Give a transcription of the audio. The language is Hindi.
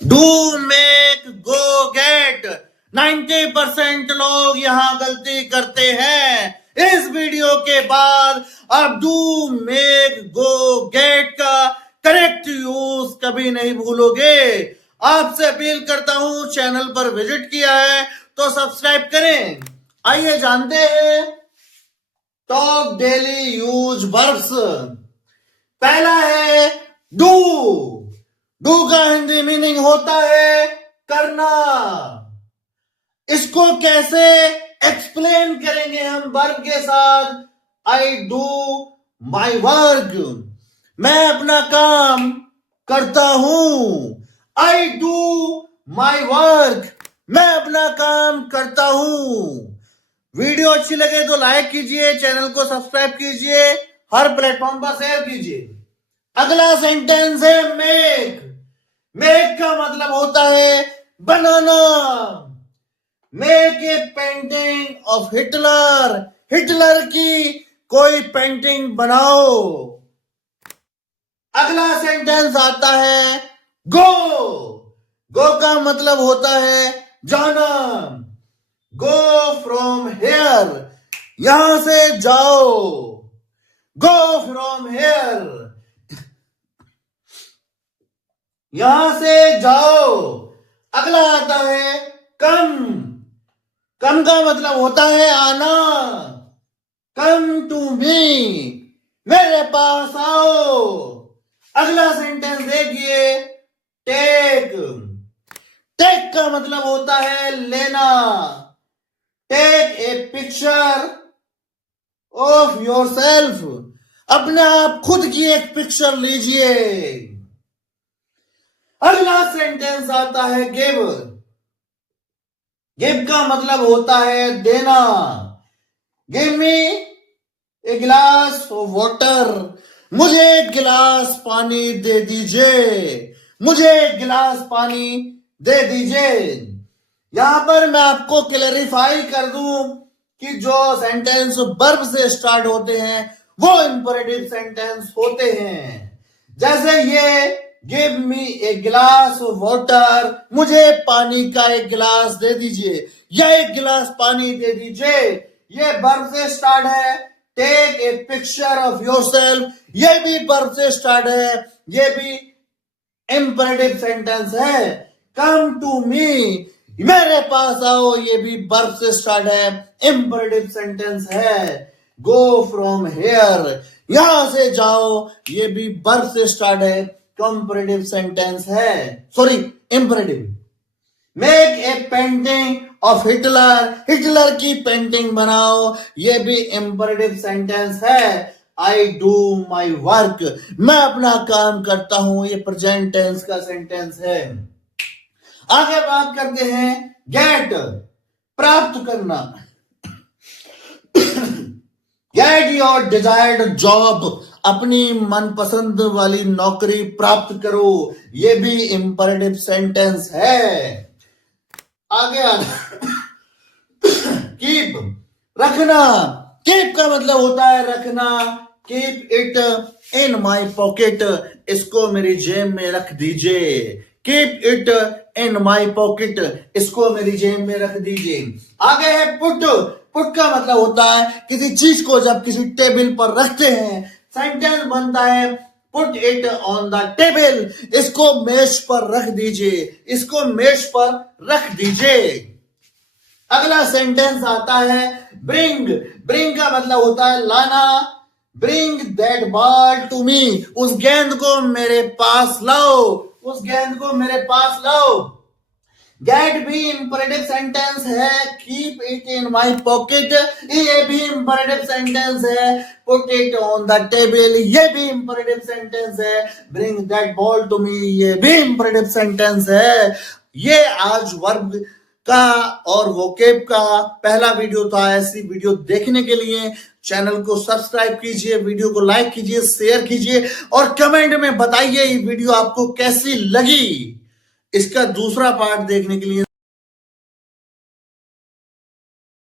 Do make go gate. 90% लोग यहां गलती करते हैं। इस वीडियो के बाद आप डू मेक गो गेट का करेक्ट यूज कभी नहीं भूलोगे। आपसे अपील करता हूं, चैनल पर विजिट किया है तो सब्सक्राइब करें। आइए जानते हैं टॉप डेली यूज वर्ब्स। पहला है डू। डू का हिंदी मीनिंग होता है करना। इसको कैसे एक्सप्लेन करेंगे हम वर्ब के साथ? I do my work. मैं अपना काम करता हूं। I do my work. मैं अपना काम करता हूं। वीडियो अच्छी लगे तो लाइक कीजिए, चैनल को सब्सक्राइब कीजिए, हर प्लेटफॉर्म पर शेयर कीजिए। अगला सेंटेंस है मेक। मेक का मतलब होता है बनाना। Make a painting of Hitler. Hitler की कोई पेंटिंग बनाओ। अगला सेंटेंस आता है गो। गो का मतलब होता है जाना। Go from here. यहां से जाओ। Go from here. यहां से जाओ। अगला आता है कम। कम का मतलब होता है आना। Come to me. मेरे पास आओ। अगला सेंटेंस देखिए टेक। टेक का मतलब होता है लेना। Take a picture of yourself. अपने आप खुद की एक पिक्चर लीजिए। अगला सेंटेंस आता है गिव। गिव का मतलब होता है देना। गिव मी ए गिलास ऑफ वाटर। मुझे एक गिलास पानी दे दीजिए। मुझे एक गिलास पानी दे दीजिए। यहां पर मैं आपको क्लैरिफाई कर दूं कि जो सेंटेंस वर्ब से स्टार्ट होते हैं वो इंपरेटिव सेंटेंस होते हैं। जैसे ये गिव मी ए गिलास ऑफ वाटर। मुझे पानी का एक गिलास दे दीजिए या एक गिलास पानी दे दीजिए। ये वर्ब से स्टार्ट है। Take a picture of yourself, ये भी वर्ब से स्टार्ट है। ये भी इंपरेटिव सेंटेंस है। कम टू मी, मेरे पास आओ, ये भी वर्ब से स्टार्ट है, इंपरेटिव सेंटेंस है। गो फ्रॉम हेयर, यहां से जाओ, ये भी वर्ब से स्टार्ट है, कंपैरेटिव सेंटेंस है, sorry imperative. Make a painting of Hitler, Hitler की पेंटिंग बनाओ, ये भी इंपरेटिव सेंटेंस है। आई डू माई वर्क, मैं अपना काम करता हूं, ये प्रेजेंट टेंस का सेंटेंस है। आगे बात करते हैं गेट, प्राप्त करना। गेट योर डिजायर्ड जॉब, अपनी मनपसंद वाली नौकरी प्राप्त करो, ये भी इंपरेटिव सेंटेंस है। आगे आना कीप, रखना। कीप का मतलब होता है रखना। Keep it in my pocket, इसको मेरी जेब में रख दीजिए। Keep it in my pocket, इसको मेरी जेब में रख दीजिए। आगे है पुट। पुट का मतलब होता है किसी चीज को जब किसी टेबल पर रखते हैं, सेंटेंस बनता है put it on the table, इसको मेज पर रख दीजिए, इसको मेज पर रख दीजिए। अगला सेंटेंस आता है ब्रिंग। ब्रिंग का मतलब होता है लाना। Bring that ball to me, उस गेंद को मेरे पास लाओ, उस गेंद को मेरे पास लाओ। गेट भी इंपरेटिव सेंटेंस है। Keep it in my pocket, ये भी इंपरेटिव सेंटेंस है। Put it on the table, ये भी इंपरेटिव सेंटेंस है। Bring that ball to me, ये भी इंपरेटिव सेंटेंस है। ये आज वर्ब का और वोकेब का पहला वीडियो था। ऐसी वीडियो देखने के लिए चैनल को सब्सक्राइब कीजिए, वीडियो को लाइक कीजिए, शेयर कीजिए और कमेंट में बताइए ये वीडियो आपको कैसी लगी। इसका दूसरा पार्ट देखने के लिए